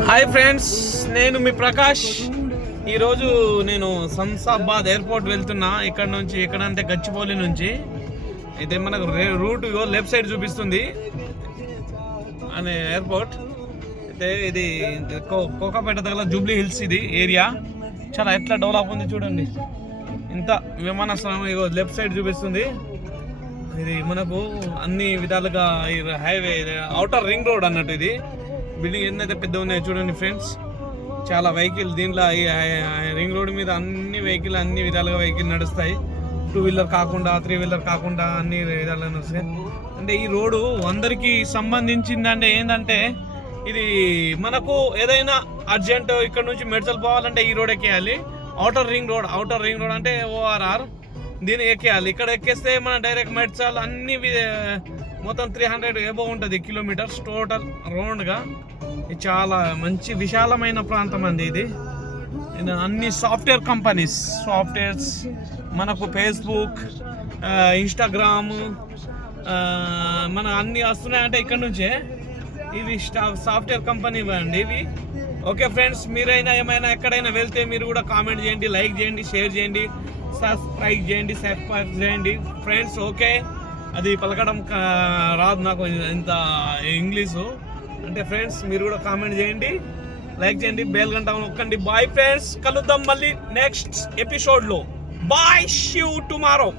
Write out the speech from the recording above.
Hi friends, నేను మీ ప్రకాష్. ఈరోజు నేను శంషాబాద్ ఎయిర్పోర్ట్ వెళ్తున్నా. ఇక్కడ నుంచి ఎక్కడంటే గచ్చిబౌలి నుంచి. అయితే మనకు రూట్ లెఫ్ట్ సైడ్ చూపిస్తుంది అనే ఎయిర్పోర్ట్. అయితే ఇది కోకాపేట దగ్గర జూబ్లీ హిల్స్ ఇది ఏరియా. చాలా ఎట్లా డెవలప్ ఉంది చూడండి. ఇంత విమానాశ్రయం ఇగో లెఫ్ట్ సైడ్ చూపిస్తుంది. ఇది మనకు అన్ని విధాలుగా హైవే అవుటర్ రింగ్ రోడ్ అన్నట్టు. ఇది బిల్డింగ్ ఎన్నైతే పెద్ద ఉన్నాయో చూడండి ఫ్రెండ్స్. చాలా వెహికల్ దీంట్లో రింగ్ రోడ్ మీద అన్ని వెహికల్ అన్ని విధాలుగా వెహికల్ నడుస్తాయి. 2 వీలర్ కాకుండా 3 వీలర్ కాకుండా అన్ని విధాలుగా నడుస్తాయి. అంటే ఈ రోడ్డు అందరికీ సంబంధించిందంటే ఏంటంటే ఇది మనకు ఏదైనా అర్జెంట్ ఇక్కడ నుంచి మెడ్చల్ పోవాలంటే ఈ రోడ్ ఎక్కేయాలి. అవుటర్ రింగ్ రోడ్ అంటే ORR. దీన్ని ఎక్కేయాలి. ఇక్కడ ఎక్కేస్తే మన డైరెక్ట్ మెడ్చల్ అన్ని మొత్తం 300 ఎబో ఉంటుంది కిలోమీటర్స్ టోటల్ రౌండ్గా. ఇది చాలా మంచి విశాలమైన ప్రాంతం అండి ఇది. అన్ని సాఫ్ట్వేర్ కంపెనీస్ మనకు ఫేస్బుక్, ఇన్స్టాగ్రామ్ మన అన్ని వస్తున్నాయంటే ఇక్కడ నుంచే. ఇవి సాఫ్ట్వేర్ కంపెనీ అండి ఇవి. ఓకే ఫ్రెండ్స్, మీరైనా ఏమైనా ఎక్కడైనా వెళ్తే మీరు కూడా కామెంట్ చేయండి, లైక్ చేయండి, షేర్ చేయండి, సబ్స్క్రైబ్ చేయండి ఫ్రెండ్స్. ఓకే, అది పలకడం రాదు నాకు ఇంత ఇంగ్లీషు. అంటే ఫ్రెండ్స్ మీరు కూడా కామెంట్ చేయండి, లైక్ చేయండి, బెల్ గంట నొక్కండి. బాయ్ ఫ్రెండ్స్, కలుద్దాం మళ్ళీ నెక్స్ట్ ఎపిసోడ్లో. Bye, see you tomorrow.